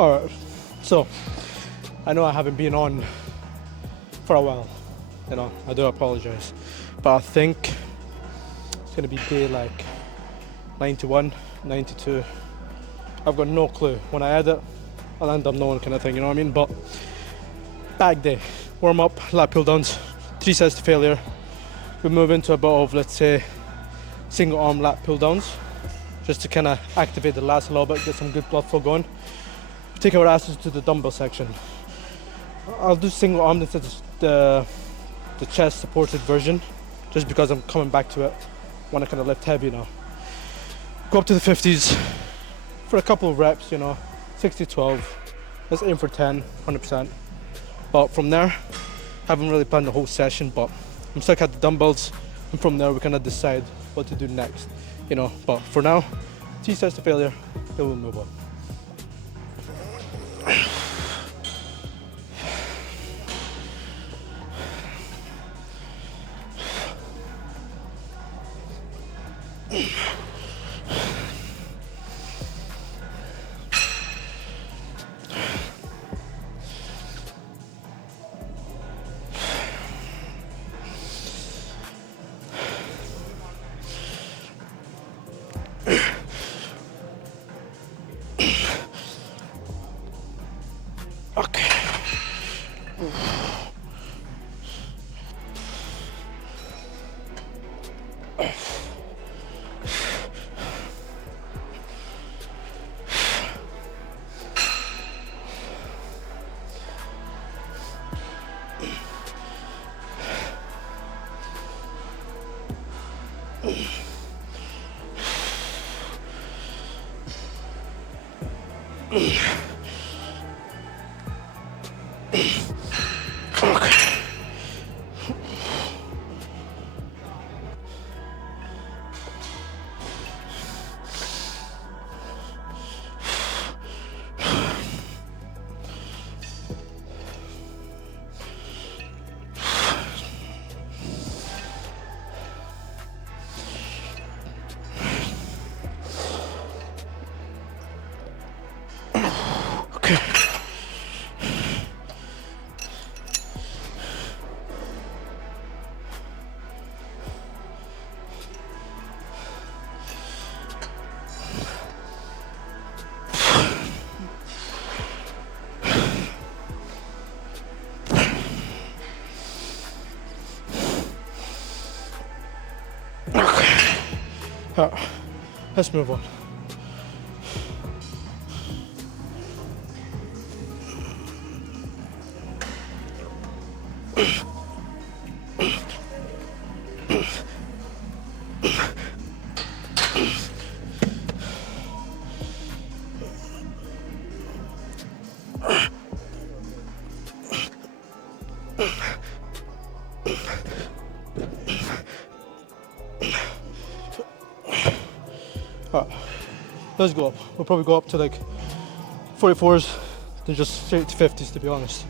Alright, so I know I haven't been on for a while, you know, I do apologize, but I think it's gonna be day like 91, 92. I've got no clue. When I edit, I'll end up knowing kind of thing, you know what I mean? But back day, warm up, lat pull downs, 3 sets to failure. We move into a bit of, let's say, single arm lat pull downs, just to kind of activate the lats a little bit, get some good blood flow going. Take our asses to the dumbbell section. I'll do single arm instead of the chest supported version, just because I'm coming back to it. Want to kind of lift heavy now. Go up to the 50s for a couple of reps, you know, 60-12. Let's aim for 10, 100%. But from there, haven't really planned the whole session, but I'm stuck at the dumbbells, and from there we kind of decide what to do next, you know. But for now, 3 sets to failure, then we'll move on. Okay. Let's move on. Let's go up. We'll probably go up to like 44s, then just straight to 50s, to be honest.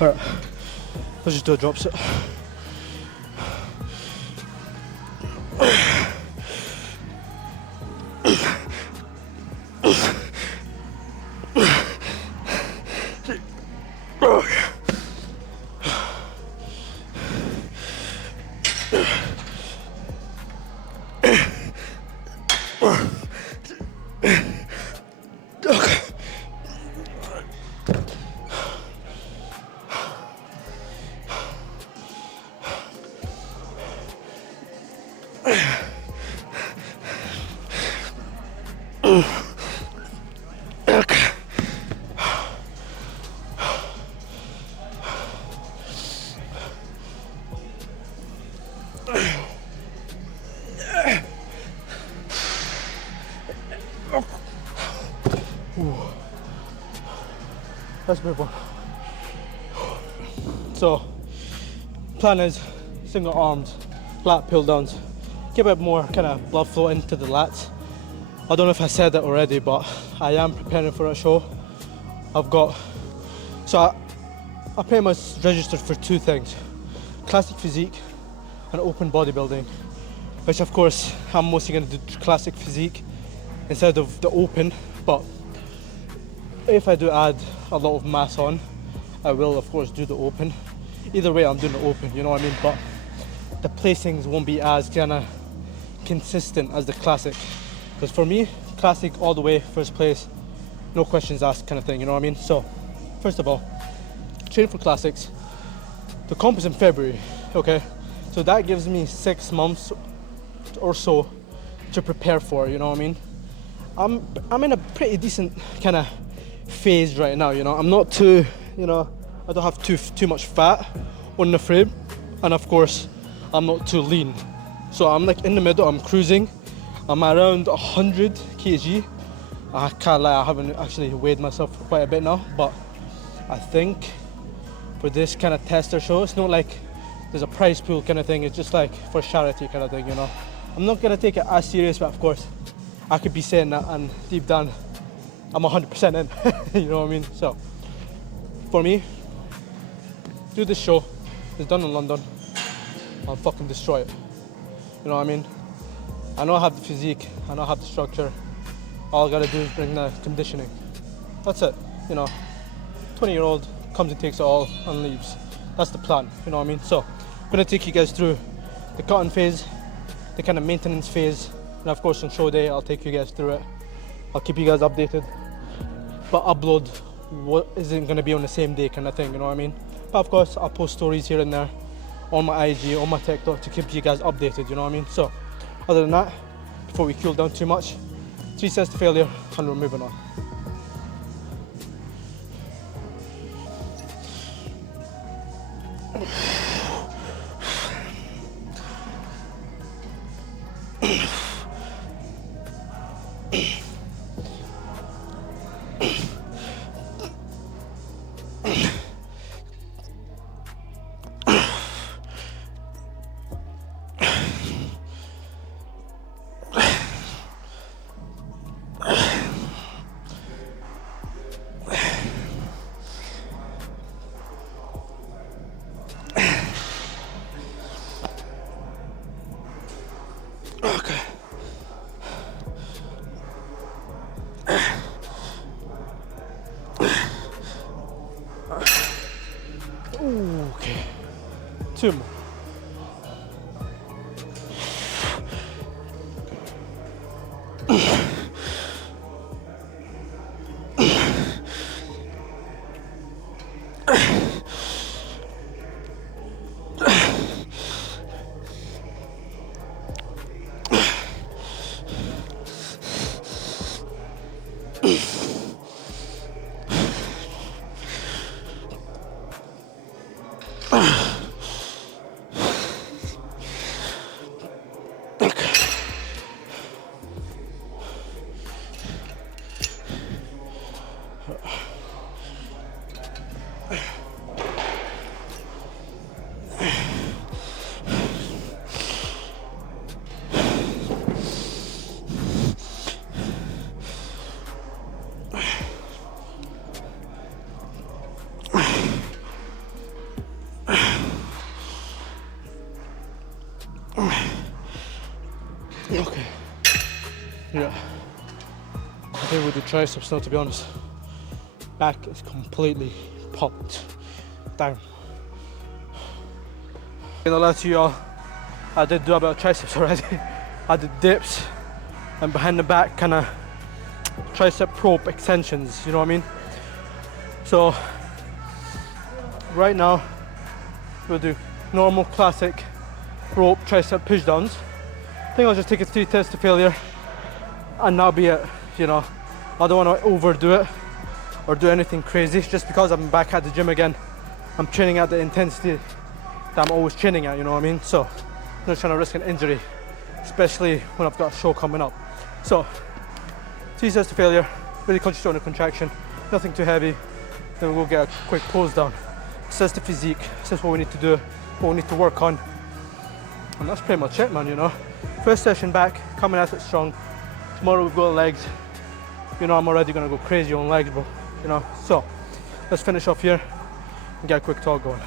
Alright, let's just do a drop set. That's a big one. So, plan is single arms, lat pull downs. Get a bit more kind of blood flow into the lats. I don't know if I said that already, but I am preparing for a show. I pretty much registered for two things: classic physique and open bodybuilding. Which of course I'm mostly going to do classic physique instead of the open, but if I do add a lot of mass on, I will of course do the open. Either way, I'm doing the open, you know what I mean? But the placings won't be as kind of consistent as the classic. Because for me, classic all the way, first place, no questions asked kind of thing, you know what I mean? So, first of all, train for classics. The comp is in February, okay? So that gives me 6 months or so to prepare for, you know what I mean? I'm in a pretty decent kind of phase right now, you know. I'm not too, you know, I don't have too much fat on the frame, and of course I'm not too lean. So I'm like in the middle, I'm cruising. I'm around 100 kg. I can't lie, I haven't actually weighed myself for quite a bit now, but I think for this kind of tester show, it's not like there's a prize pool kind of thing, it's just like for charity kind of thing, you know. I'm not gonna take it as serious, but of course I could be saying that and deep down I'm 100% in, you know what I mean? So, for me, do this show, it's done in London, I'll fucking destroy it, you know what I mean? I know I have the physique, I know I have the structure, all I gotta do is bring the conditioning. That's it, you know, 20-year-old comes and takes it all and leaves. That's the plan, you know what I mean? So, I'm gonna take you guys through the cutting phase, the kind of maintenance phase, and of course on show day, I'll take you guys through it. I'll keep you guys updated, but upload what isn't gonna be on the same day kind of thing, you know what I mean? But of course, I'll post stories here and there on my IG, on my TikTok to keep you guys updated, you know what I mean? So, other than that, before we cool down too much, 3 sets to failure, and we're moving on. Okay. Okay. 2 more. Okay. Yeah. I think with the triceps now, to be honest, back is completely popped down. Gonna lie to y'all, I did do a bit of triceps already. I did dips, and behind the back kind of tricep rope extensions, you know what I mean? So right now we'll do normal classic rope tricep push downs. I think I'll just take it 3 tests to failure and that'll be it, you know. I don't want to overdo it or do anything crazy just because I'm back at the gym again. I'm training at the intensity that I'm always training at, you know what I mean? So I'm not trying to risk an injury, especially when I've got a show coming up. So 3 sets to failure, really concentrate on the contraction, nothing too heavy, then we'll get a quick pose down. Assess the physique, assess what we need to do, what we need to work on, and that's pretty much it, man, you know. First session back, coming at it strong. Tomorrow we've got legs. You know, I'm already gonna go crazy on legs, bro, you know. So let's finish off here and get a quick talk going.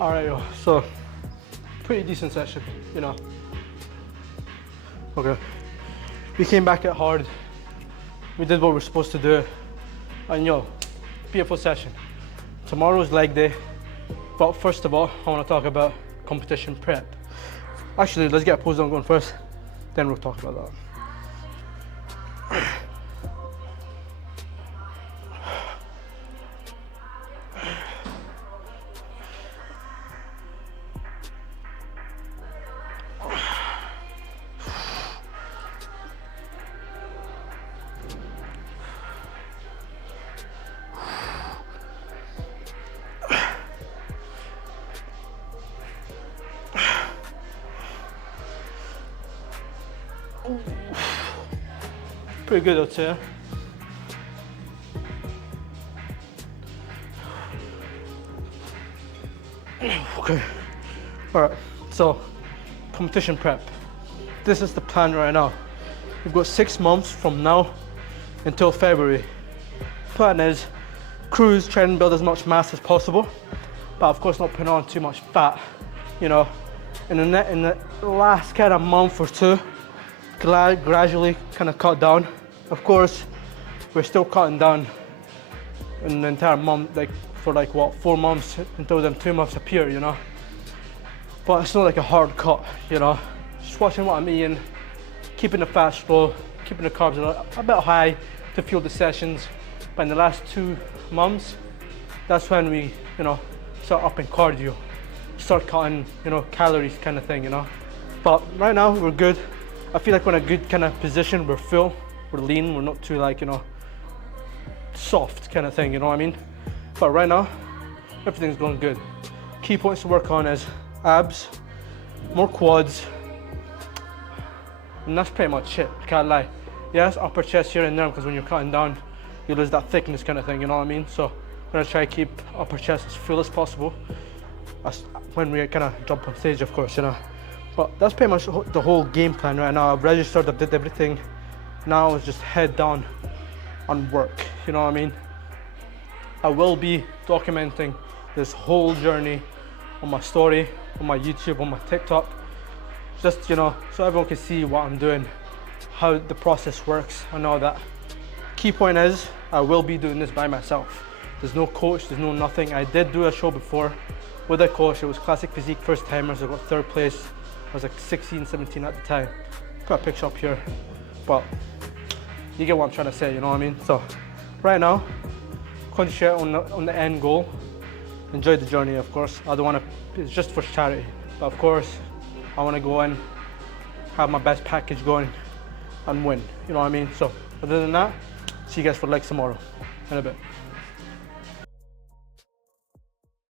Alright, yo, so pretty decent session, you know. Okay, we came back at hard, we did what we're supposed to do, and yo, beautiful session. Tomorrow's leg day, but first of all, I want to talk about competition prep. Actually, let's get a pose down going first, then we'll talk about that. Pretty good, I'd say. Okay, all right, so competition prep. This is the plan right now. We've got 6 months from now until February. Plan is cruise, try and build as much mass as possible, but of course not putting on too much fat, you know. In the last kind of month or two, gradually kind of cut down. Of course, we're still cutting down in the entire month, like for like what, 4 months until them 2 months appear, you know. But it's not like a hard cut, you know. Just watching what I'm eating, keeping the fat slow, keeping the carbs a bit high to fuel the sessions. But in the last 2 months, that's when we, you know, start upping cardio, start cutting, you know, calories kind of thing, you know. But right now we're good. I feel like we're in a good kind of position. We're full, we're lean, we're not too like, you know, soft kind of thing, you know what I mean? But right now, everything's going good. Key points to work on is abs, more quads, and that's pretty much it, can't lie. Yes, upper chest here and there, because when you're cutting down, you lose that thickness kind of thing, you know what I mean? So I'm gonna try to keep upper chest as full as possible when we kind of jump on stage, of course, you know. But that's pretty much the whole game plan right now. I've registered, I did everything. Now it's just head down on work, you know what I mean? I will be documenting this whole journey on my story, on my YouTube, on my TikTok, just, you know, so everyone can see what I'm doing, how the process works and all that. Key point is, I will be doing this by myself. There's no coach, there's no nothing. I did do a show before with a coach. It was Classic Physique first timers. I got 3rd place. I was like 16, 17 at the time. Put a picture up here, but you get what I'm trying to say, you know what I mean? So right now, concentrate on the end goal. Enjoy the journey, of course. I don't want to, it's just for charity. But of course, I want to go in, have my best package going and win, you know what I mean? So other than that, see you guys for legs tomorrow in a bit.